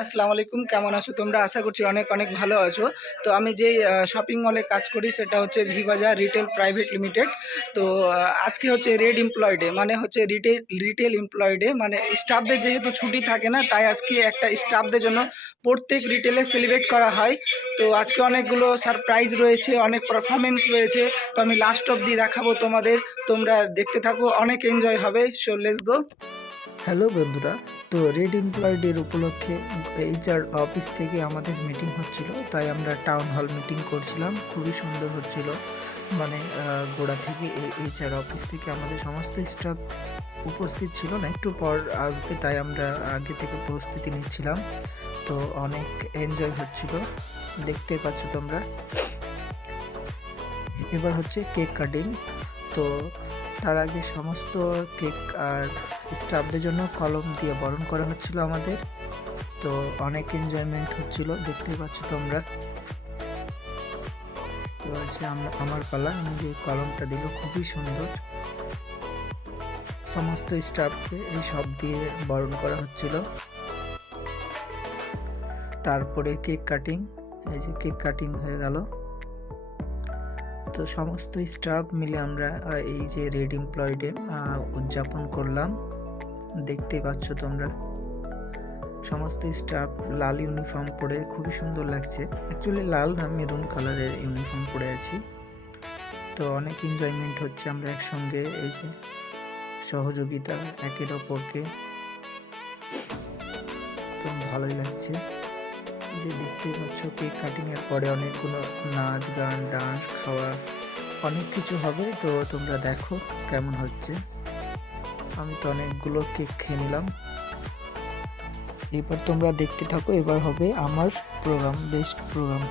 আসসালামু আলাইকুম, কেমন আছো তোমরা? আশা করছি অনেক অনেক ভালো আছো। তো আমি যেই শপিং মলে কাজ করি সেটা হচ্ছে ভি বাজার রিটেল প্রাইভেট লিমিটেড। তো আজকে হচ্ছে রেড এমপ্লয় ডে, মানে হচ্ছে রিটেল এমপ্লয় ডে, মানে স্টাফদের যেহেতু ছুটি থাকে না, তাই আজকে একটা স্টাফদের জন্য প্রত্যেক রিটেলে সেলিব্রেট করা হয়। তো আজকে অনেকগুলো সারপ্রাইজ রয়েছে, অনেক পারফরমেন্স রয়েছে। তো আমি লাস্ট অবধি দেখাবো তোমাদের, তোমরা দেখতে থাকো, অনেক এনজয় হবে। So let's go. হ্যালো বন্ধুরা, তো রেড এমপ্লয় ডের উপলক্ষে এইচআর অফিস থেকে আমাদের মিটিং হচ্ছিল, তাই আমরা টাউন হল মিটিং করছিলাম। খুবই সুন্দর হচ্ছিল, মানে গোড়া থেকে এই এইচআর অফিস থেকে আমাদের সমস্ত স্টাফ উপস্থিত ছিল না, একটু পর আসবে, তাই আমরা আগে থেকে প্রস্তুতি নিচ্ছিলাম। তো অনেক এনজয় হচ্ছিল, দেখতে পাচ্ছ তোমরা। এবার হচ্ছে কেক কাটিং। তো তার আগে সমস্ত কেক আর স্টাফদের জন্য কলম দিয়ে বরণ করা হচ্ছিল আমাদের। তো অনেক এনজয়মেন্ট হচ্ছিল, দেখতেই পাচ্ছ তোমরা। এবার হচ্ছে আমার পালা, আমি যে কলমটা দিল খুবই সুন্দর। সমস্ত স্টাফকে এই সব দিয়ে বরণ করা হচ্ছিল। তারপরে কেক কাটিং, এই যে কেক কাটিং হয়ে গেল। তো সমস্ত স্টাফ মিলে আমরা এই যে রেড এমপ্লয় ডে উদযাপন করলাম, দেখতেই পাচ্ছ তোমরা। সমস্ত স্টাফ লাল ইউনিফর্ম পরে খুবই সুন্দর লাগছে। অ্যাকচুয়ালি লাল না, মেরুন কালারের ইউনিফর্ম পরে আছি। তো অনেক এনজয়মেন্ট হচ্ছে, আমরা একসঙ্গে এই যে সহযোগিতা একের অপরকে, তো ভালোই লাগছে। যে দেখতেই পাচ্ছ কেক কাটিং এর পরে অনেকগুলো নাচ গান ডান্স খাওয়া অনেক কিছু হবে। তো তোমরা দেখো কেমন হচ্ছে। আমি তো অনেকগুলো কেক খেয়ে নিলাম। এবার তোমরা দেখতে থাকো, এবার হবে আমার প্রোগ্রাম, বেস্ট প্রোগ্রাম।